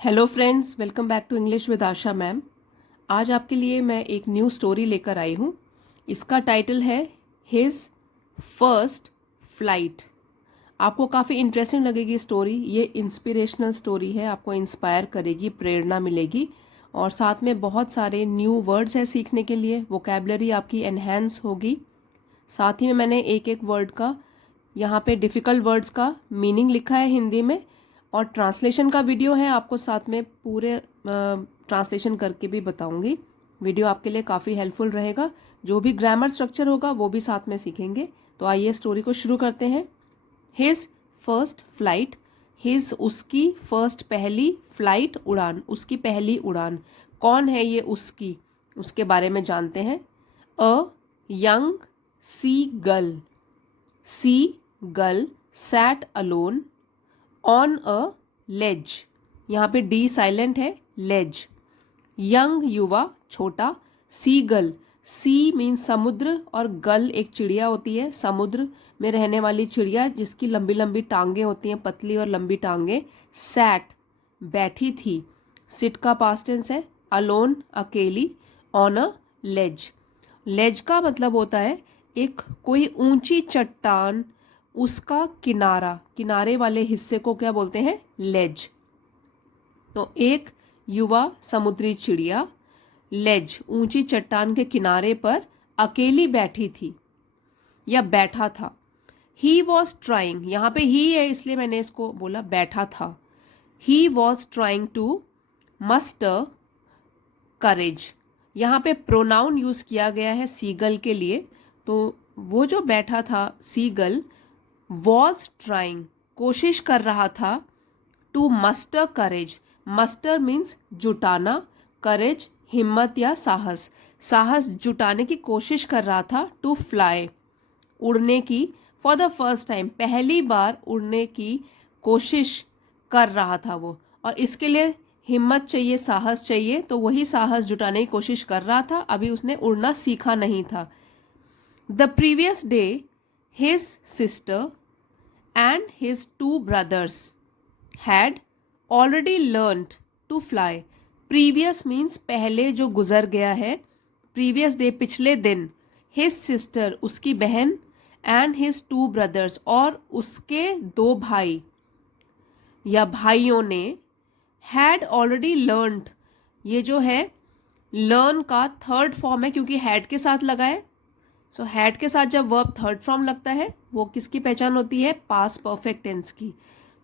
Hello friends, welcome back to English with Asha ma'am. आज आपके लिए मैं एक न्यू स्टोरी लेकर आई हूँ। इसका टाइटल है हिज फर्स्ट फ्लाइट। आपको काफ़ी इंटरेस्टिंग लगेगी स्टोरी। ये इंस्पिरेशनल स्टोरी है, आपको इंस्पायर करेगी, प्रेरणा मिलेगी और साथ में बहुत सारे न्यू वर्ड्स हैं सीखने के लिए। वोकैबलरी आपकी एनहेंस होगी। साथ ही में मैंने एक एक वर्ड का यहाँ पे डिफ़िकल्ट वर्ड्स का मीनिंग लिखा है हिंदी में और ट्रांसलेशन का वीडियो है, आपको साथ में पूरे ट्रांसलेशन करके भी बताऊंगी। वीडियो आपके लिए काफ़ी हेल्पफुल रहेगा। जो भी ग्रामर स्ट्रक्चर होगा वो भी साथ में सीखेंगे। तो आइए स्टोरी को शुरू करते हैं। His first flight. हिज उसकी, फर्स्ट पहली, फ्लाइट उड़ान, उसकी पहली उड़ान। कौन है ये उसकी, उसके बारे में जानते हैं। A young seagull. Seagull sat alone on a ledge. यहाँ पे डी साइलेंट है, लेज। यंग युवा, छोटा। सीगल, सी मीन्स समुद्र और गल एक चिड़िया होती है, समुद्र में रहने वाली चिड़िया जिसकी लंबी लंबी टांगे होती हैं, पतली और लंबी टांगे। सैट, बैठी थी। सिट का पास्ट टेंस है। अलोन, अकेली। ऑन अ लेज। लेज का मतलब होता है एक कोई ऊंची चट्टान, उसका किनारा, किनारे वाले हिस्से को क्या बोलते हैं, लेज। तो एक युवा समुद्री चिड़िया लेज, ऊंची चट्टान के किनारे पर अकेली बैठी थी या बैठा था। ही वॉज ट्राइंग, यहाँ पे ही है इसलिए मैंने इसको बोला बैठा था। He was trying to muster courage. यहाँ पे प्रोनाउन यूज किया गया है सीगल के लिए। तो वो जो बैठा था सीगल वॉज ट्राइंग, कोशिश कर रहा था, to muster courage. Muster means जुटाना, करेज हिम्मत या साहस, साहस जुटाने की कोशिश कर रहा था। टू फ्लाई, उड़ने की। फॉर द फर्स्ट टाइम, पहली बार उड़ने की कोशिश कर रहा था वो, और इसके लिए हिम्मत चाहिए, साहस चाहिए। तो वही साहस जुटाने की कोशिश कर रहा था, अभी उसने उड़ना सीखा नहीं था। The previous day his sister and his two brothers had already learned to fly. Previous means पहले जो गुजर गया है, previous day पिछले दिन। his sister उसकी बहन, and his two brothers और उसके दो भाई या भाइयों ने, had already learned, ये जो है learn का थर्ड फॉर्म है क्योंकि had के साथ लगा है। सो हैड के साथ जब वर्ब थर्ड फॉर्म लगता है वो किसकी पहचान होती है, पास्ट परफेक्ट टेंस की।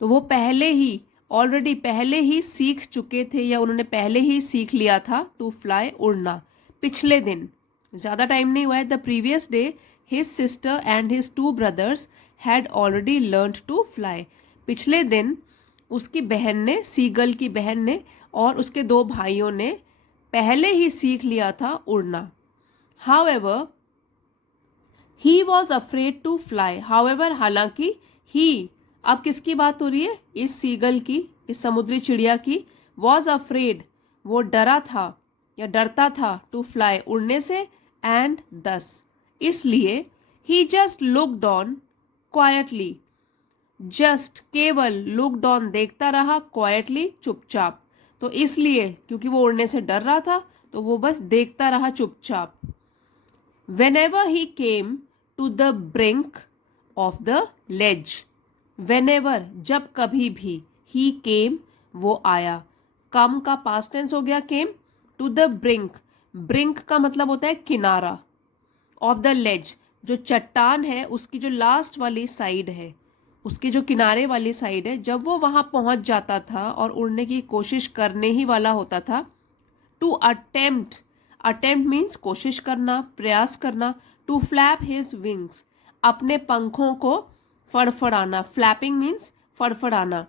तो वो पहले ही, ऑलरेडी पहले ही सीख चुके थे या उन्होंने पहले ही सीख लिया था टू फ्लाई, उड़ना, पिछले दिन। ज़्यादा टाइम नहीं हुआ है। The previous day his sister and his two brothers had already learned to fly. पिछले दिन उसकी बहन ने, सीगल की बहन ने और उसके दो भाइयों ने पहले ही सीख लिया था उड़ना। However he was afraid to fly. However हालांकि, ही, अब किसकी बात हो रही है, इस सीगल की, इस समुद्री चिड़िया की। वॉज अफ्रेड, वो डरा था या डरता था, टू फ्लाई, उड़ने से। एंड दस, इसलिए। He just looked on quietly, just केवल, लुक्ड ऑन देखता रहा, क्वाइटली चुपचाप। तो इसलिए क्योंकि वो उड़ने से डर रहा था तो वो बस देखता रहा चुपचाप। Whenever he came to the brink of the ledge. Whenever, जब कभी भी, he came, वो आया। come का past tense हो गया came। to the brink, brink का मतलब होता है किनारा। of the ledge, जो चट्टान है उसकी जो लास्ट वाली साइड है, उसकी जो किनारे वाली साइड है, जब वो वहां पहुंच जाता था और उड़ने की कोशिश करने ही वाला होता था। टू अटेम्प्ट, अटेम्प्ट मीन्स कोशिश करना, प्रयास करना। टू फ्लैप हिज विंग्स, अपने पंखों को फड़फड़ाना। फ्लैपिंग मीन्स फड़फड़ाना।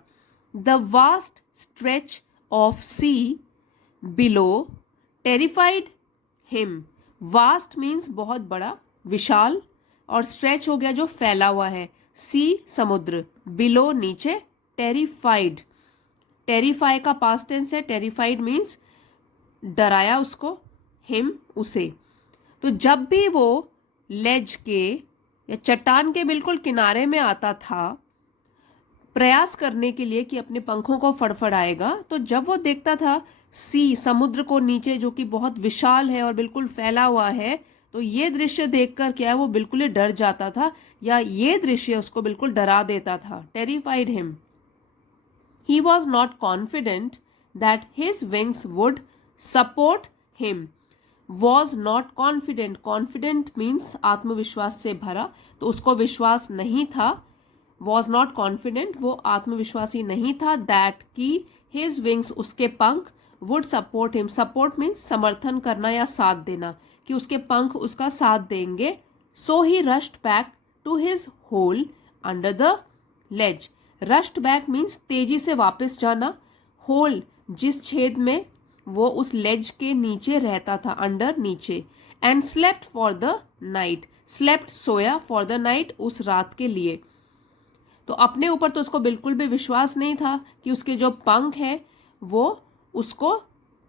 The vast stretch of sea below terrified him. Vast means बहुत बड़ा, विशाल, और स्ट्रेच हो गया जो फैला हुआ है। सी समुद्र, बिलो नीचे, टेरिफाइड, टेरिफाई का पास्ट टेंस है। टेरिफाइड मीन्स डराया उसको, हिम उसे। तो जब भी वो लेज के या चट्टान के बिल्कुल किनारे में आता था, प्रयास करने के लिए कि अपने पंखों को फड़फड़ाएगा। तो जब वो देखता था सी, समुद्र को नीचे, जो कि बहुत विशाल है और बिल्कुल फैला हुआ है, तो ये दृश्य देखकर क्या है, वो बिल्कुल ही डर जाता था, या ये दृश्य उसको बिल्कुल डरा देता था, terrified him. He was not confident that his wings would support him. Was not confident, confident means आत्मविश्वास से भरा, तो उसको विश्वास नहीं था। वॉज नॉट कॉन्फिडेंट, वो आत्मविश्वासी नहीं था, दैट की हिज विंग्स, उसके पंख, would support him, support means समर्थन करना या साथ देना, कि उसके पंख उसका साथ देंगे। So he rushed back to his hole under the ledge. Rushed back means तेजी से वापस जाना, होल जिस छेद में वो उस लेज के नीचे रहता था, अंडर नीचे, and slept for the night, slept soya, for the night उस रात के लिए। तो अपने ऊपर तो उसको बिल्कुल भी विश्वास नहीं था कि उसके जो पंख है वो उसको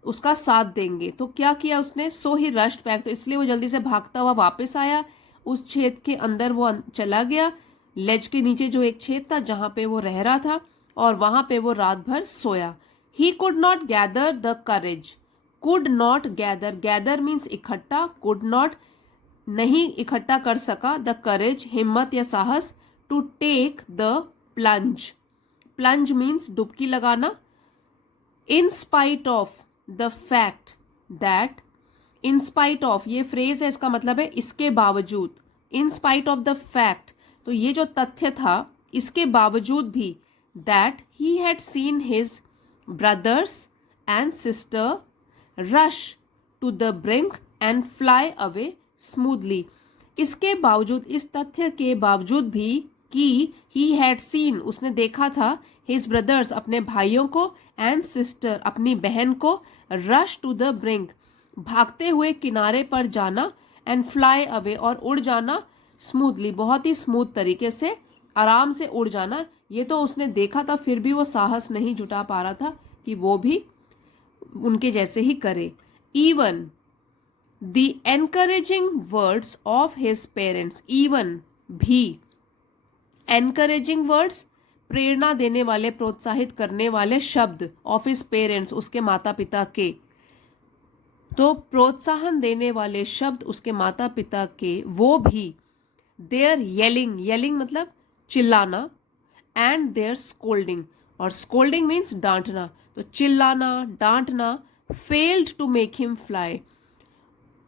उसका साथ देंगे। तो क्या किया उसने, सो ही रश्ड बैक, तो इसलिए वो जल्दी से भागता हुआ वापस आया, उस छेद के अंदर वो चला गया, लेज के नीचे जो एक छेद था जहां पे वो रह रहा था, और वहां पे वो रात भर सोया। He could not gather the courage, could not gather, gather means इकट्ठा, कुड नॉट नहीं इकट्ठा कर सका, द करेज हिम्मत या साहस, to take the plunge, plunge means डुबकी लगाना। In spite of the fact that, in spite of ये फ्रेज है, इसका मतलब है इसके बावजूद, in spite of the fact, तो ये जो तथ्य था इसके बावजूद भी, that he had seen his brothers and sister rush to the brink and fly away smoothly. इसके बावजूद, इस तथ्य के बावजूद भी कि ही हैड सीन, उसने देखा था, हिज ब्रदर्स अपने भाइयों को, एंड सिस्टर अपनी बहन को, रश टू द ब्रिंक भागते हुए किनारे पर जाना, एंड फ्लाई अवे और उड़ जाना, स्मूथली बहुत ही स्मूथ तरीके से, आराम से उड़ जाना। ये तो उसने देखा था, फिर भी वो साहस नहीं जुटा पा रहा था कि वो भी उनके जैसे ही करे। Even the encouraging words of his parents, even भी, एनकरेजिंग वर्ड्स प्रेरणा देने वाले, प्रोत्साहित करने वाले शब्द, ऑफ हिज पेरेंट्स उसके माता पिता के, तो प्रोत्साहन देने वाले शब्द उसके माता पिता के, वो भी, देयर येलिंग, येलिंग मतलब चिल्लाना, एंड देयर स्कोल्डिंग, और स्कोल्डिंग मीन्स डांटना, तो चिल्लाना डांटना, failed to make him fly,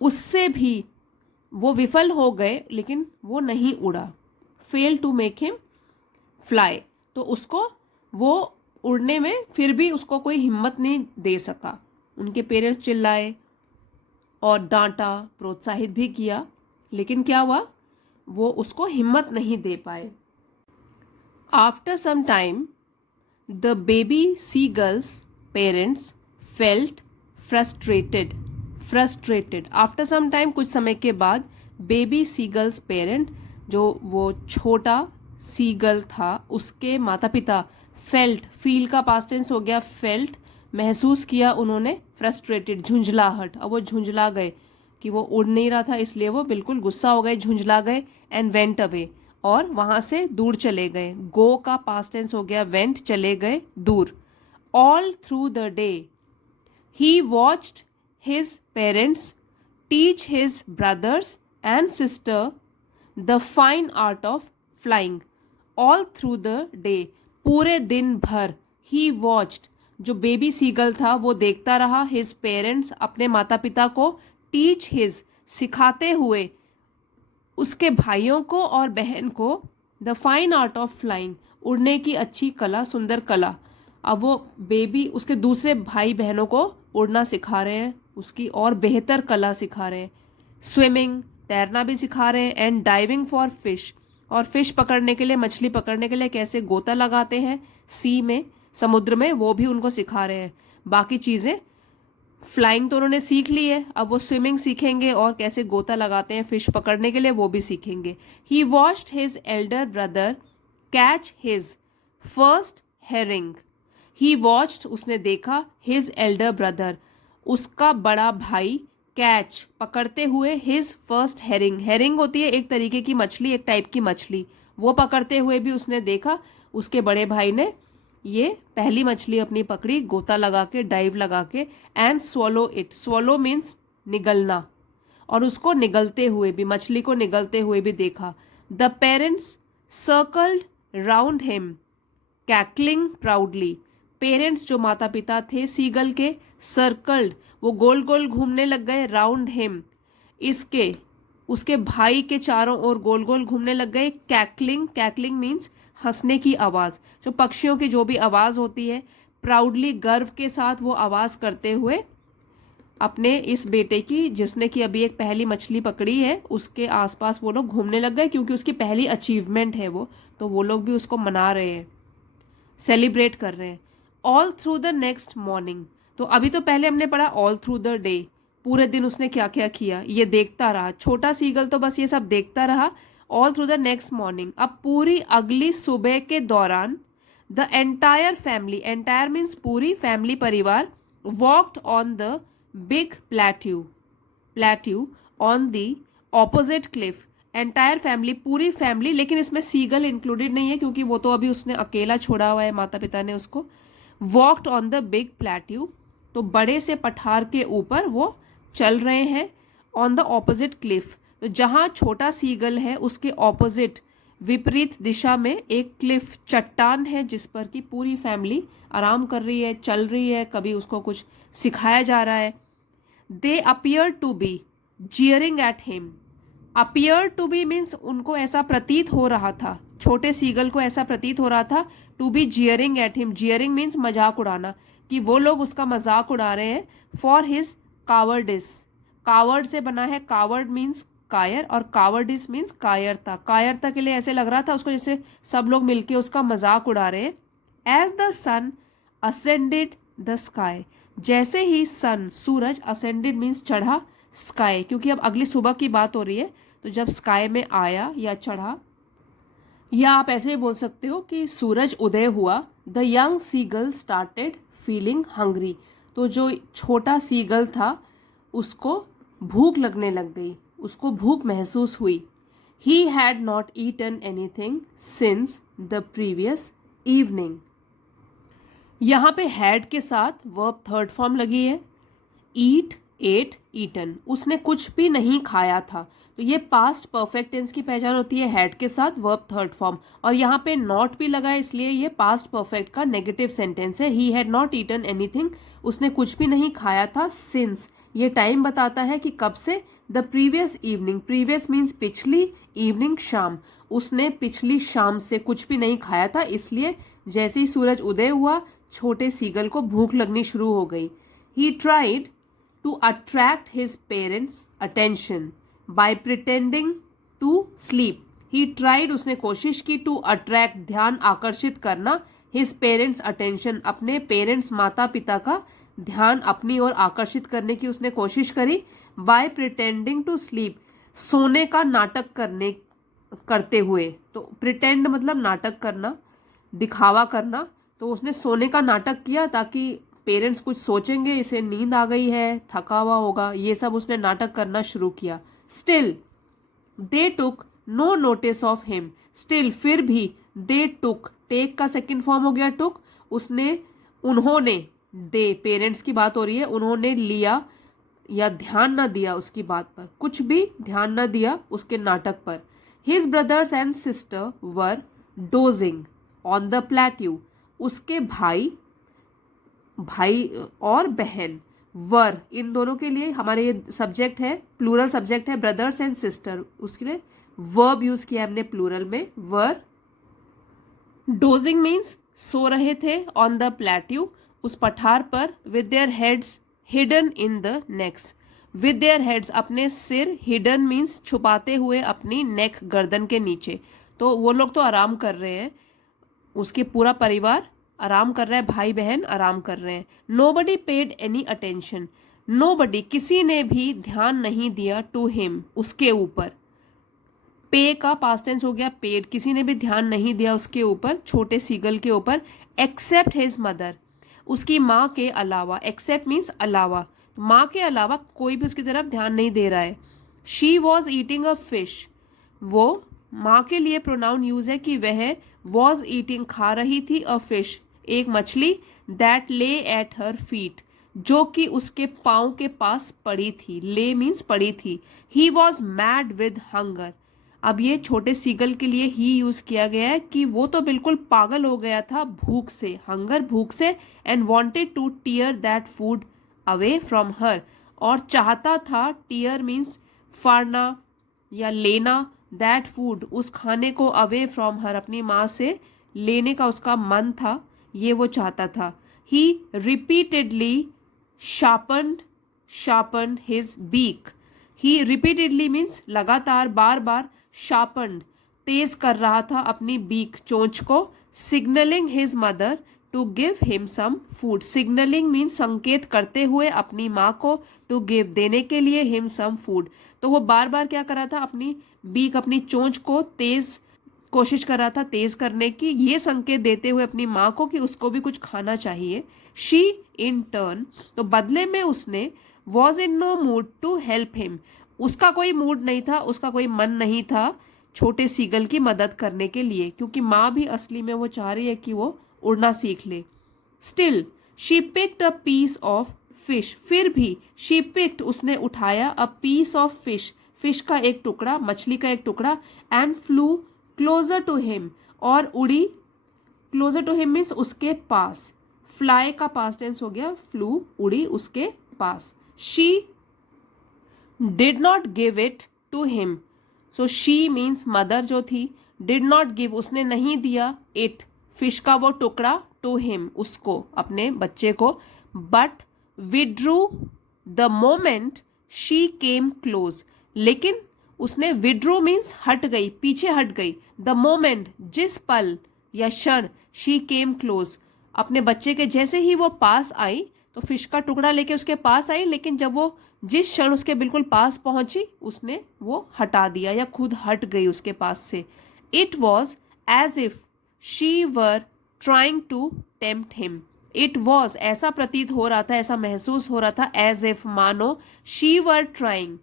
उससे भी वो विफल हो गए लेकिन वो नहीं उड़ा, fail to make him fly, तो उसको वो उड़ने में फिर भी उसको कोई हिम्मत नहीं दे सका। उनके पेरेंट्स चिल्लाए और डांटा, प्रोत्साहित भी किया, लेकिन क्या हुआ, वो उसको हिम्मत नहीं दे पाए। After some time the baby seagull's parents felt frustrated, frustrated, after some time कुछ समय के बाद, बेबी सीगल्स पेरेंट, जो वो छोटा सीगल था उसके माता पिता, फेल्ट, फील का पास्ट टेंस हो गया, फेल्ट महसूस किया उन्होंने, फ्रस्ट्रेटेड झुंझलाहट, अब वो झुंझला गए कि वो उड़ नहीं रहा था, इसलिए वो बिल्कुल गुस्सा हो गए, झुंझला गए, एंड वेंट अवे, और वहां से दूर चले गए। गो का पास्ट टेंस हो गया वेंट, चले गए दूर। All through the day he watched his parents teach his brothers and sister the fine art of flying. All through the day, पूरे दिन भर, ही वॉच्ड, जो बेबी सीगल था वो देखता रहा, हिज पेरेंट्स अपने माता पिता को, टीच हिज सिखाते हुए उसके भाइयों को और बहन को, the fine art of flying उड़ने की अच्छी कला, सुंदर कला। अब वो बेबी उसके दूसरे भाई बहनों को उड़ना सिखा रहे हैं, उसकी और बेहतर कला सिखा रहे हैं। स्विमिंग तैरना भी सिखा रहे हैं, एंड डाइविंग फॉर फिश, और फिश पकड़ने के लिए, मछली पकड़ने के लिए कैसे गोता लगाते हैं सी में, समुद्र में, वो भी उनको सिखा रहे हैं। बाकी चीज़ें, फ्लाइंग तो उन्होंने सीख ली है, अब वो स्विमिंग सीखेंगे और कैसे गोता लगाते हैं फिश पकड़ने के लिए वो भी सीखेंगे। He watched his elder brother catch his first herring, he watched उसने देखा, हिज एल्डर ब्रदर उसका बड़ा भाई, कैच पकड़ते हुए, हिज फर्स्ट हेरिंग, हेरिंग होती है एक तरीके की मछली, एक टाइप की मछली, वो पकड़ते हुए भी उसने देखा, उसके बड़े भाई ने ये पहली मछली अपनी पकड़ी, गोता लगा के, डाइव लगा के, and swallow it, swallow means निगलना, और उसको निगलते हुए भी, मछली को निगलते हुए भी देखा। The parents circled round him cackling proudly, parents जो माता पिता थे सीगल के, सर्कल्ड वो गोल गोल घूमने लग गए, राउंड हिम इसके उसके भाई के चारों ओर गोल गोल घूमने लग गए। कैकलिंग, कैकलिंग मीन्स हंसने की आवाज़, जो पक्षियों की जो भी आवाज़ होती है, प्राउडली गर्व के साथ वो आवाज़ करते हुए अपने इस बेटे की, जिसने कि अभी एक पहली मछली पकड़ी है, उसके आसपास वो लोग घूमने लग गए, क्योंकि उसकी पहली अचीवमेंट है वो, तो वो लोग भी उसको मना रहे हैं, सेलिब्रेट कर रहे हैं। All through the next morning, तो अभी तो पहले हमने पढ़ा ऑल थ्रू द डे, पूरे दिन उसने क्या क्या किया ये देखता रहा, छोटा सीगल तो बस ये सब देखता रहा। All through the next morning, अब पूरी अगली सुबह के दौरान, the entire family, entire means पूरी, फैमिली परिवार, walked on the big plateau, plateau on the opposite Cliff, entire family, पूरी फैमिली, लेकिन इसमें सीगल इंक्लूडेड नहीं है क्योंकि वो तो अभी उसने अकेला छोड़ा हुआ है, माता पिता ने उसको। Walked on the big plateau, तो बड़े से पठार के ऊपर वो चल रहे हैं। ऑन द ऑपोजिट क्लिफ, तो जहाँ छोटा सीगल है उसके ऑपोजिट, विपरीत दिशा में एक क्लिफ, चट्टान है, जिस पर कि पूरी फैमिली आराम कर रही है, चल रही है, कभी उसको कुछ सिखाया जा रहा है। They appear to be jeering at him, appear to be means उनको ऐसा प्रतीत हो रहा था, छोटे सीगल को ऐसा प्रतीत हो रहा था, to be jeering at him, jeering means मजाक उड़ाना, कि वो लोग उसका मजाक उड़ा रहे हैं। फॉर हिज कावर्डिस, कावर्ड से बना है, कावर्ड मीन्स कायर, और कावर्डिस मीन्स कायरता, कायरता के लिए ऐसे लग रहा था उसको जैसे सब लोग मिलके उसका मजाक उड़ा रहे हैं। As the sun ascended the sky, जैसे ही सन, सूरज, असेंडेड मीन्स चढ़ा, स्काई क्योंकि अब अगली सुबह की बात हो रही है, तो जब स्काई में आया या चढ़ा, या आप ऐसे ही बोल सकते हो कि सूरज उदय हुआ। The young seagull started feeling hungry, तो जो छोटा सीगल था उसको भूख लगने लग गई, उसको भूख महसूस हुई। He had not eaten anything since the previous evening, यहाँ पे हैड के साथ वर्ब थर्ड फॉर्म लगी है। ईट, एट, ईटन, उसने कुछ भी नहीं खाया था, तो ये पास्ट परफेक्ट टेंस की पहचान होती है हैड के साथ वर्ब थर्ड फॉर्म, और यहाँ पे नॉट भी लगा है, इसलिए ये पास्ट परफेक्ट का नेगेटिव सेंटेंस है। He had not eaten anything, उसने कुछ भी नहीं खाया था। सिंस, ये टाइम बताता है कि कब से। The previous evening, previous means पिछली, इवनिंग शाम, उसने पिछली शाम से कुछ भी नहीं खाया था, इसलिए जैसे ही सूरज उदय हुआ छोटे सीगल को भूख लगनी शुरू हो गई। He tried to attract his parents' attention by pretending to sleep. He tried, उसने कोशिश की, to attract, ध्यान आकर्षित करना, his parents' attention, अपने पेरेंट्स, माता पिता का ध्यान अपनी ओर आकर्षित करने की उसने कोशिश करी। by pretending to sleep, सोने का नाटक करते हुए, तो pretend मतलब नाटक करना, दिखावा करना, तो उसने सोने का नाटक किया ताकि पेरेंट्स कुछ सोचेंगे इसे नींद आ गई है, थका हुआ होगा, ये सब उसने नाटक करना शुरू किया। Still they took no notice of him, still फिर भी, दे टुक, टेक का सेकंड फॉर्म हो गया टुक, उसने, उन्होंने, दे पेरेंट्स की बात हो रही है, उन्होंने लिया या ध्यान न दिया उसकी बात पर, कुछ भी ध्यान न दिया उसके नाटक पर। His brothers and sister were dosing on the plateau, उसके भाई और बहन, वर, इन दोनों के लिए हमारे ये सब्जेक्ट है, प्लूरल सब्जेक्ट है, ब्रदर्स एंड सिस्टर, उसके लिए वर्ब यूज किया हमने प्लूरल में, वर। डोजिंग मीन्स सो रहे थे, ऑन द प्लेट्यू, उस पठार पर, with their heads hidden in the next, with their heads, अपने सिर, हिडन मीन्स छुपाते हुए, अपनी नेक, गर्दन के नीचे, तो वो लोग तो आराम कर रहे हैं, उसके पूरा परिवार आराम कर रहा है, भाई बहन आराम कर रहे हैं। Nobody paid any attention, nobody, किसी ने भी ध्यान नहीं दिया, टू हिम, उसके ऊपर, पे का पास्ट टेंस हो गया पेड, किसी ने भी ध्यान नहीं दिया उसके ऊपर, छोटे सीगल के ऊपर, एक्सेप्ट हिज मदर, उसकी माँ के अलावा, एक्सेप्ट मीन्स अलावा, माँ के अलावा कोई भी उसकी तरफ ध्यान नहीं दे रहा है। She was eating a fish, वो, माँ के लिए प्रोनाउन यूज है कि वह वॉज ईटिंग खा रही थी अ फिश एक मछली दैट ले एट हर फीट जो कि उसके पाँव के पास पड़ी थी। ले मीन्स पड़ी थी। He was mad with hunger. अब ये छोटे सीगल के लिए ही यूज किया गया है कि वो तो बिल्कुल पागल हो गया था भूख से, हंगर भूख से, and wanted to tear that food away from her, और चाहता था, टीयर मीन्स फाड़ना या लेना, दैट फूड उस खाने को, अवे फ्रॉम हर अपनी माँ से लेने का उसका मन था, ये वो चाहता था। ही रिपीटेडली शार्पन्ड हिज बीक। ही रिपीटेडली मीन्स लगातार, बार बार, शार्पन्ड तेज कर रहा था अपनी बीक चोंच को, signalling his mother to give him some food. Signalling means संकेत करते हुए अपनी माँ को, टू गिव देने के लिए, हिम सम फूड। तो वो बार बार क्या कर रहा था, अपनी बीक अपनी चोंच को तेज कोशिश कर रहा था तेज करने की, ये संकेत देते हुए अपनी माँ को कि उसको भी कुछ खाना चाहिए। शी इन टर्न, तो बदले में उसने, was in no mood to help him, उसका कोई मूड नहीं था, उसका कोई मन नहीं था छोटे सीगल की मदद करने के लिए, क्योंकि माँ भी असली में वो चाह रही है कि वो उड़ना सीख ले। Still she picked a piece of fish, फिर भी, शी पिक्ड उसने उठाया, a piece of fish, fish का एक टुकड़ा, मछली का एक टुकड़ा, and flew closer to him, और उड़ी, क्लोजर टू हिम मीन्स उसके पास, फ्लाई का पास्ट टेंस हो गया, फ्लू उड़ी उसके पास। She did not give it to him, so she means mother जो थी, डिड नॉट गिव उसने नहीं दिया, इट फिश का वो टुकड़ा, टू हिम उसको, अपने बच्चे को, but withdrew the moment she came close, लेकिन उसने, विड्रू मीन्स हट गई, पीछे हट गई, द मोमेंट जिस पल या क्षण, शी केम क्लोज अपने बच्चे के जैसे ही वो पास आई, तो फिश का टुकड़ा लेके उसके पास आई, लेकिन जब वो जिस क्षण उसके बिल्कुल पास पहुंची उसने वो हटा दिया या खुद हट गई उसके पास से। It was as if she were trying to tempt him, it was ऐसा प्रतीत हो रहा था, ऐसा महसूस हो रहा था, एज इफ मानो, शी वर ट्राइंग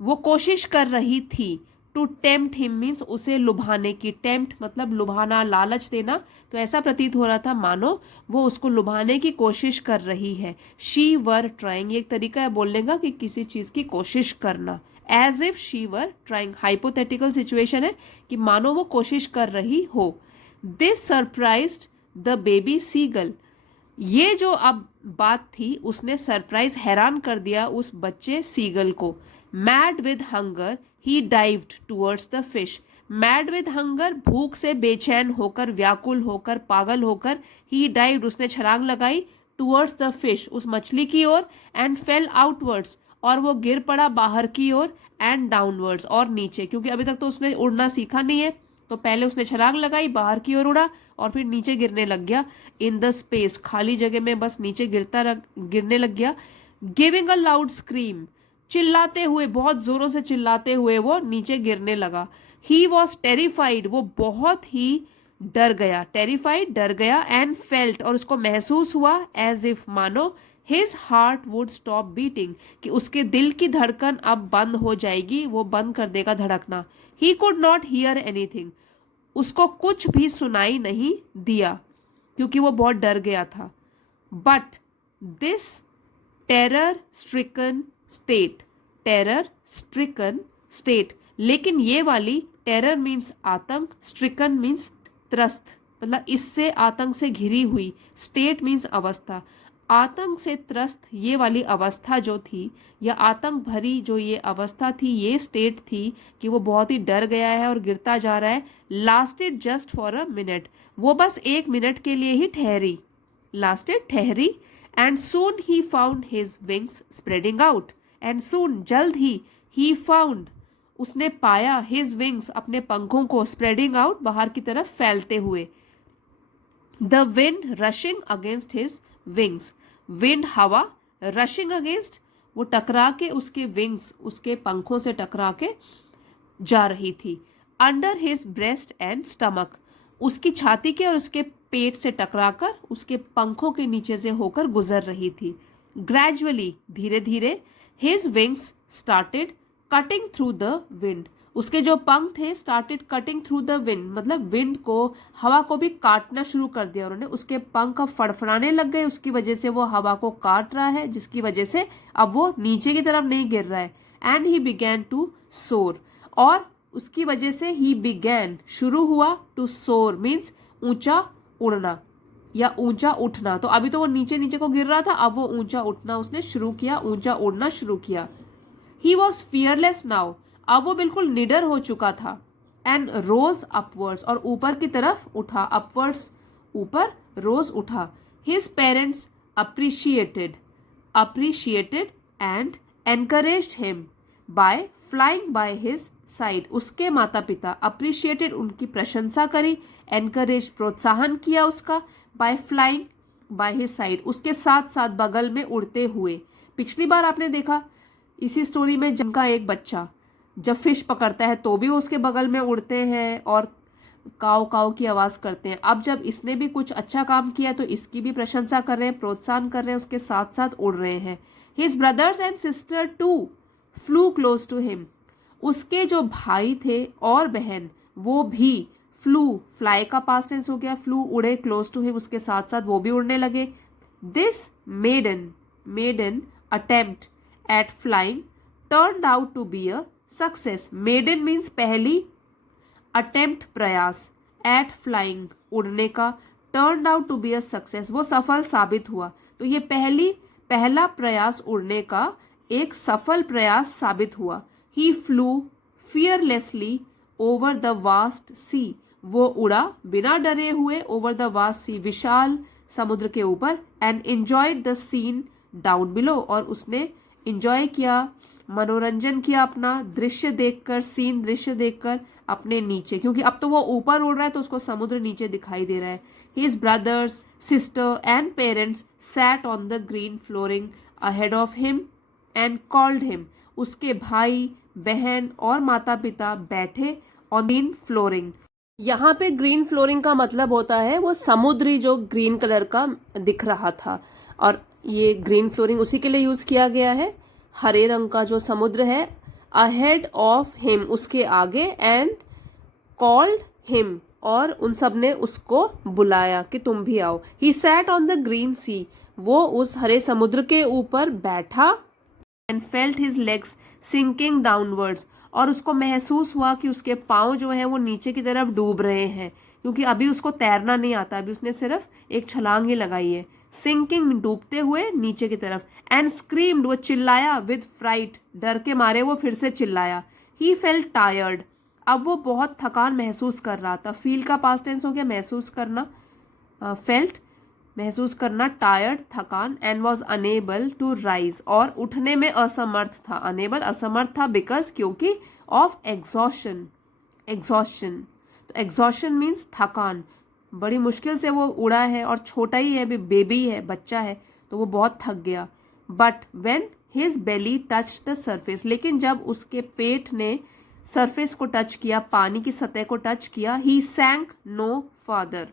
वो कोशिश कर रही थी, टू टेम्प्ट हिम मीन्स उसे लुभाने की, टेम्प्ट मतलब लुभाना, लालच देना, तो ऐसा प्रतीत हो रहा था मानो वो उसको लुभाने की कोशिश कर रही है। शी वर ट्राइंग, ये एक तरीका है बोलने का कि किसी चीज की कोशिश करना, as if she were trying, hypothetical situation है कि मानो वो कोशिश कर रही हो। This surprised the baby seagull, ये जो अब बात थी उसने सरप्राइज, हैरान कर दिया उस बच्चे सीगल को। Mad with hunger he dived towards the fish, mad with hunger भूख से बेचैन होकर, व्याकुल होकर, पागल होकर, ही डाइव्ड उसने छलांग लगाई, टूवर्ड्स द फिश उस मछली की ओर, एंड फेल आउटवर्ड्स और वो गिर पड़ा बाहर की ओर, एंड डाउनवर्ड्स और नीचे, क्योंकि अभी तक तो उसने उड़ना सीखा नहीं है, तो पहले उसने छलांग लगाई, बाहर की ओर उड़ा और फिर नीचे गिरने लग गया, इन द स्पेस खाली जगह में बस नीचे गिरने लग गया। गिविंग अ लाउड स्क्रीम, चिल्लाते हुए, बहुत जोरों से चिल्लाते हुए वो नीचे गिरने लगा। ही वॉज टेरिफाइड, वो बहुत ही डर गया, टेरिफाइड डर गया, एंड फेल्ट और उसको महसूस हुआ, एज इफ मानो, his heart would stop beating कि उसके दिल की धड़कन अब बंद हो जाएगी, वो बंद कर देगा धड़कना। He could not hear anything, उसको कुछ भी सुनाई नहीं दिया क्योंकि वो बहुत डर गया था। But this terror stricken state, terror stricken state, लेकिन ये वाली, टेरर मीन्स आतंक, स्ट्रिकन मीन्स त्रस्त, मतलब इससे आतंक से घिरी हुई, स्टेट मीन्स अवस्था, आतंक से त्रस्त ये वाली अवस्था जो थी, या आतंक भरी जो ये अवस्था थी, ये स्टेट थी कि वो बहुत ही डर गया है और गिरता जा रहा है। Lasted just for a minute, वो बस 1 मिनट के लिए ही ठहरी, लास्टेड ठहरी, and soon he found his wings spreading out, and soon जल्द ही फाउंड उसने पाया, हिज विंग्स अपने पंखों को, स्प्रेडिंग आउट बाहर की तरफ फैलते हुए, the wind rushing against his wings, wind हवा, रशिंग अगेंस्ट वो टकरा के उसके विंग्स, उसके पंखों से टकरा के जा रही थी। Under his breast and stomach, उसकी छाती के और उसके पेट से टकराकर उसके पंखों के नीचे से होकर गुजर रही थी। ग्रेजुअली धीरे धीरे, his wings started cutting through the wind, उसके जो पंख थे started cutting through the wind, मतलब विंड को, हवा को भी काटना शुरू कर दिया उन्होंने। उसके पंख अब फड़फड़ाने लग गए, उसकी वजह से वो हवा को काट रहा है, जिसकी वजह से अब वो नीचे की तरफ नहीं गिर रहा है। एंड ही बिगैन टू सोर, और उसकी वजह से ही बिगैन शुरू हुआ, टू सोर मीन्स ऊंचा उड़ना या ऊंचा उठना। तो अभी तो वो नीचे नीचे को गिर रहा था, अब वो ऊंचा उठना उसने शुरू किया, ऊंचा उड़ना शुरू किया। ही वॉज फियरलेस नाउ, अब वो बिल्कुल निडर हो चुका था। एंड रोज अपवर्ड्स, और ऊपर की तरफ उठा, अपवर्ड्स ऊपर, रोज उठा। His parents appreciated and encouraged him by flying by his side, उसके माता पिता अप्रिशिएटेड उनकी प्रशंसा करी, एनकरेज प्रोत्साहन किया उसका, by flying by his side उसके साथ साथ बगल में उड़ते हुए। पिछली बार आपने देखा इसी स्टोरी में जिनका एक बच्चा जब फिश पकड़ता है तो भी वो उसके बगल में उड़ते हैं और काव काव की आवाज करते हैं। अब जब इसने भी कुछ अच्छा काम किया तो इसकी भी प्रशंसा कर रहे हैं, प्रोत्साहन कर रहे हैं, उसके साथ साथ उड़ रहे हैं। His brothers and sister too flew close to him, उसके जो भाई थे और बहन वो भी फ्लू, फ्लाई का पास्ट टेंस हो गया, फ्लू उड़े, क्लोज टू हिम उसके साथ साथ वो भी उड़ने लगे। This maiden attempt at flying turned out to be a success. Maiden means पहली, अटेम्प्ट प्रयास, एट फ्लाइंग उड़ने का, turned out to be a success वो सफल साबित हुआ। तो ये पहला प्रयास उड़ने का एक सफल प्रयास साबित हुआ। He flew fearlessly over the vast sea, वो उड़ा बिना डरे हुए, ओवर द वास्ट सी विशाल समुद्र के ऊपर, and enjoyed the scene down below, और उसने एंजॉय किया, मनोरंजन किया अपना दृश्य देखकर, सीन दृश्य देखकर अपने नीचे, क्योंकि अब तो वो ऊपर उड़ रहा है तो उसको समुद्र नीचे दिखाई दे रहा है। His brothers sister and parents set on the green flooring ahead of him and called him, उसके भाई बहन और माता पिता बैठे ऑन ग्रीन फ्लोरिंग। यहाँ पे ग्रीन फ्लोरिंग का मतलब होता है वो समुद्री जो ग्रीन कलर का दिख रहा था, और ये ग्रीन फ्लोरिंग उसी के लिए यूज किया गया है। हरे रंग का जो समुद्र है, अहेड ऑफ हिम उसके आगे, एंड कॉल्ड हिम और उन सब ने उसको बुलाया कि तुम भी आओ। He sat on the green sea, वो उस हरे समुद्र के ऊपर बैठा, and felt his legs sinking downwards, और उसको महसूस हुआ कि उसके पांव जो है वो नीचे की तरफ डूब रहे हैं, क्योंकि अभी उसको तैरना नहीं आता, अभी उसने सिर्फ एक छलांग ही लगाई है। सिंकिंग डूबते हुए नीचे की तरफ, एंड स्क्रीम्ड वो चिल्लाया, विद फ्राइट डर के मारे वो फिर से चिल्लाया। ही फेल्ट टायर्ड, अब वो बहुत थकान महसूस कर रहा था। फील का पास्ट टेंस हो गया महसूस करना, फेल्ट महसूस करना, टायर्ड थकान, and was unable to rise और उठने में असमर्थ था। अनेबल असमर्थ था बिकॉज क्योंकि ऑफ एग्जॉशन। तो एग्जॉशन मीन्स थकान, बड़ी मुश्किल से वो उड़ा है और छोटा ही है, बेबी है, बच्चा है, तो वो बहुत थक गया। But when his belly touch the surface, लेकिन जब उसके पेट ने सरफेस को टच किया, पानी की सतह को टच किया, ही सैंक नो फादर।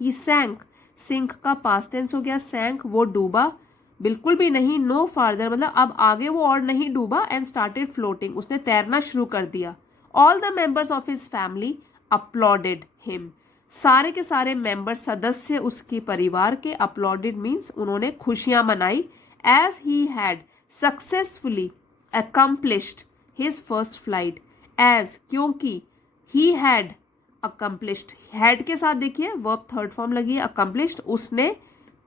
ही सैंक, सिंक का पास्ट टेंस हो गया, सैंक वो डूबा बिल्कुल भी नहीं, नो फार्दर मतलब अब आगे वो और नहीं डूबा, एंड स्टार्टेड फ्लोटिंग उसने तैरना शुरू कर दिया। All the members of his family uploaded him, सारे के सारे मेंबर सदस्य उसके परिवार के, अपलॉडेड मीन्स उन्होंने खुशियां मनाई, as he had successfully accomplished his first flight, as क्योंकि ही हैड अकम्प्लिश्ड, हैड के साथ देखिए वर्ब थर्ड फॉर्म लगी है, अकम्प्लिश्ड उसने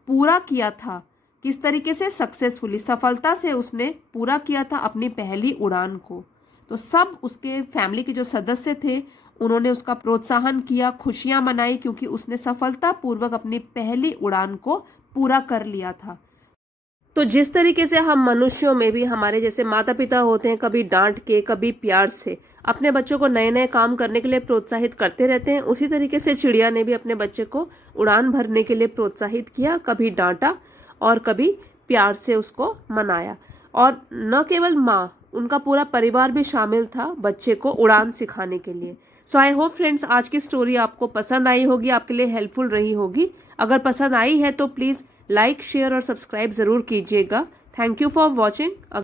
पूरा किया था, किस तरीके से, सक्सेसफुली सफलता से उसने पूरा किया था अपनी पहली उड़ान को। तो सब उसके फैमिली के जो सदस्य थे उन्होंने उसका प्रोत्साहन किया, खुशियां मनाई, क्योंकि उसने सफलतापूर्वक अपनी पहली उड़ान को पूरा कर लिया था। तो जिस तरीके से हम मनुष्यों में भी हमारे जैसे माता पिता होते हैं, कभी डांट के कभी प्यार से अपने बच्चों को नए नए काम करने के लिए प्रोत्साहित करते रहते हैं, उसी तरीके से चिड़िया ने भी अपने बच्चे को उड़ान भरने के लिए प्रोत्साहित किया, कभी डांटा और कभी प्यार से उसको मनाया। और न केवल माँ, उनका पूरा परिवार भी शामिल था बच्चे को उड़ान सिखाने के लिए। सो आई होप फ्रेंड्स आज की स्टोरी आपको पसंद आई होगी, आपके लिए हेल्पफुल रही होगी। अगर पसंद आई है तो प्लीज़ लाइक शेयर और सब्सक्राइब ज़रूर कीजिएगा। Thank you for watching.